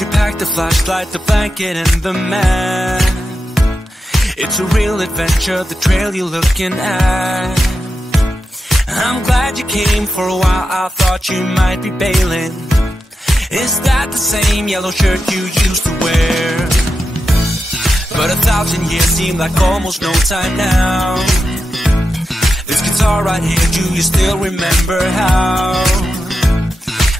you pack the flashlight, the blanket, and the map. It's a real adventure, the trail you're looking at. I'm glad you came. For a while I thought you might be bailing. Is that the same yellow shirt you used to wear? But 1,000 years seem like almost no time now. This guitar right here, do you still remember how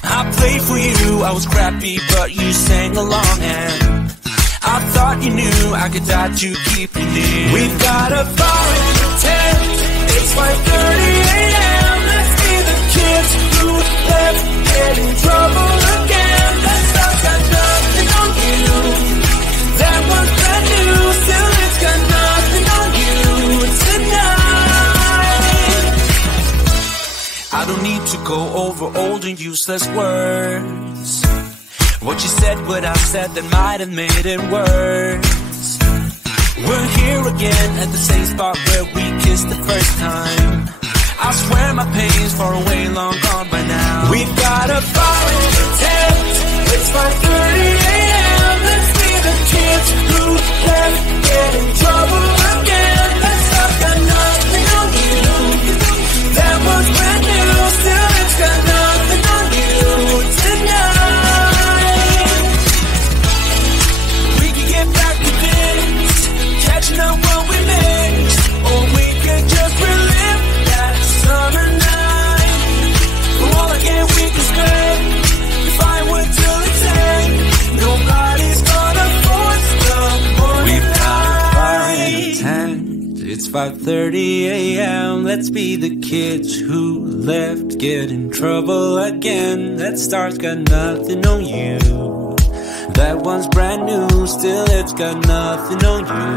I played for you? I was crappy, but you sang along, and I thought you knew I could die to keep you near. We've got a fire in the tent. It's 5:30 a.m. Let's be the kids who left, get in trouble again. That stuff got nothing on you. That one's brand new, still it's got nothing on you tonight. I don't need to go over old and useless words. What you said, what I said, that might have made it worse. We're here again at the same spot where we kissed the first time. I swear my pain's far away, long gone by now. We've got a fire in the tent. It's 5:30 a.m. Let's be the kids who left, get in trouble again. That stuff got nothing on you. That one's brand new, still it's got nothing on you tonight. We can get back to this, catching up what we missed, or we could just relive that summer night. For all again we can scrape the firewood till it's end. Nobody's gonna force the morning light. It's 5:30 a.m. Let's be the kids who left, get in trouble again. That star's got nothing on you. That one's brand new, still it's got nothing on you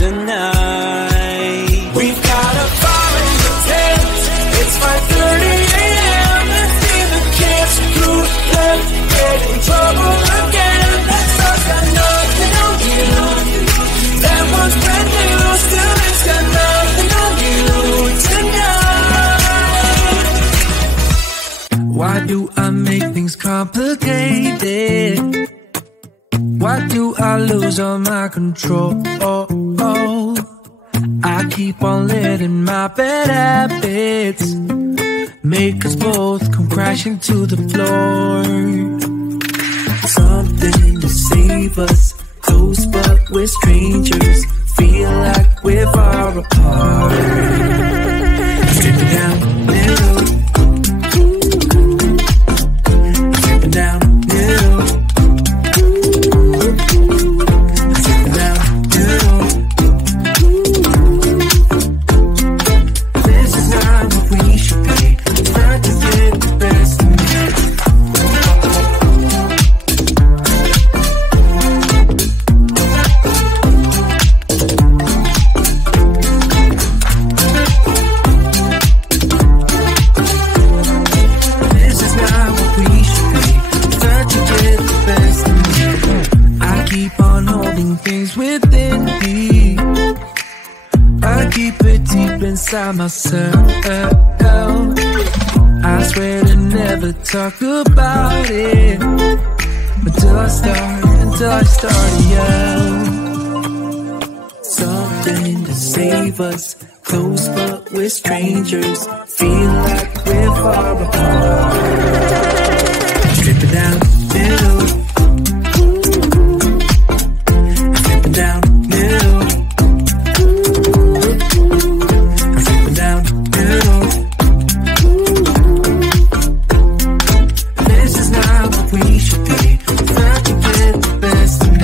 tonight. We've got a fire in the tent. It's 5:30 a.m. Let's be the kids who left, get in trouble again. That star's got nothing on you. That one's brand new, still it's got nothing on you tonight. Why do I make things complicated? Why do I lose all my control? I keep on letting my bad habits make us both come crashing to the floor. Something to save us, close but we're strangers. Feel like we're far apart. Stripping down middle, stripping down middle, stripping down middle. This is not what we should be. Trying to get the best of me. Things within me, I keep it deep inside myself. I swear to never talk about it until I start to yell. Something to save us, close but we're strangers. Feel like we're far apart. Strip it down middle, down middle, I'm down middle. This is not what we should be. Trying to get the best of me.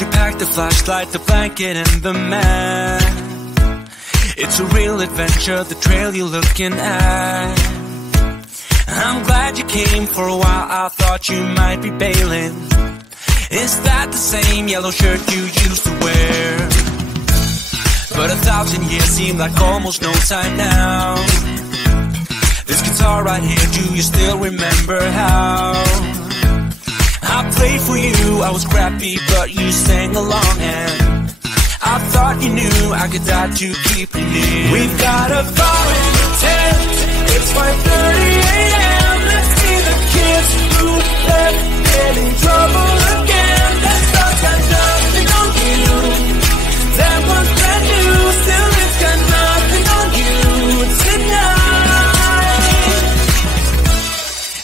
you packed the flashlight, the blanket, and the map. It's a real adventure, the trail you're looking at. I'm glad you came. For a while I thought you might be bailing. Is that the same yellow shirt you used to wear? But 1,000 years seem like almost no time now. This guitar right here, do you still remember how? I played for you, I was crappy, but you sang along, and I thought you knew I could die to keep you near. We've got a fire in the tent, it's 5:30 a.m. Let's see the kids who left get in trouble again. That stuff's got nothing on you. That one's brand new, still it's got nothing on you tonight.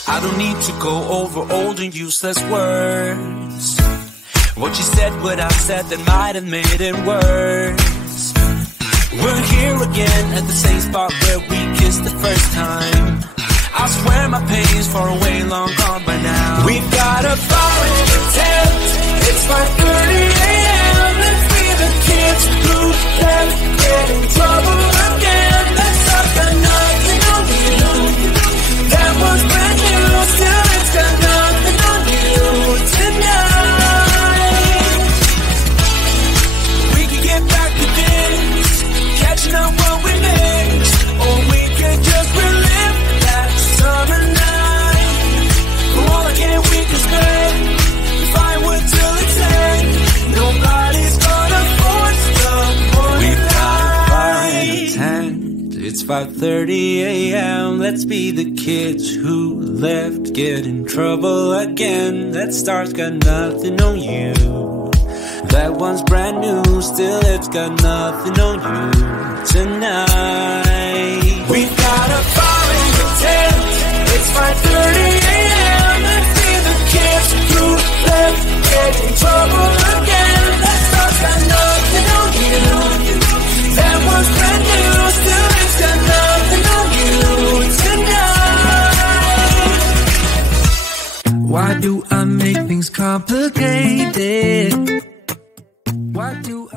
I don't need to go over old and useless words. What you said, what I said, that might have made it worse. We're here again at the same spot where we kissed the first time. I swear my pain's far away, long gone by now. We've got a fire in the tent, it's 5:30 a.m. Let's be the kids who left get in trouble again. That stuff's got nothing on you. That was brand new, still it's got nothing on you tonight. We could get back to this, catching up what we missed, or we could just relive that summer night. For all I can, we could spend firewood till it's end. Nobody's gonna force the morning. We've got a fire in the tent. It's 5:30 a.m. Let's be the kids who left get in trouble again. That star's got nothing on you. That one's brand new, still it's got nothing on you tonight. We've got a fire in the tent, it's 5:30 a.m. Let's be the kids who left get in trouble again. That star's got nothing on you. That one's brand new, still it's got nothing on you tonight. Why do I make things complicated? Why do I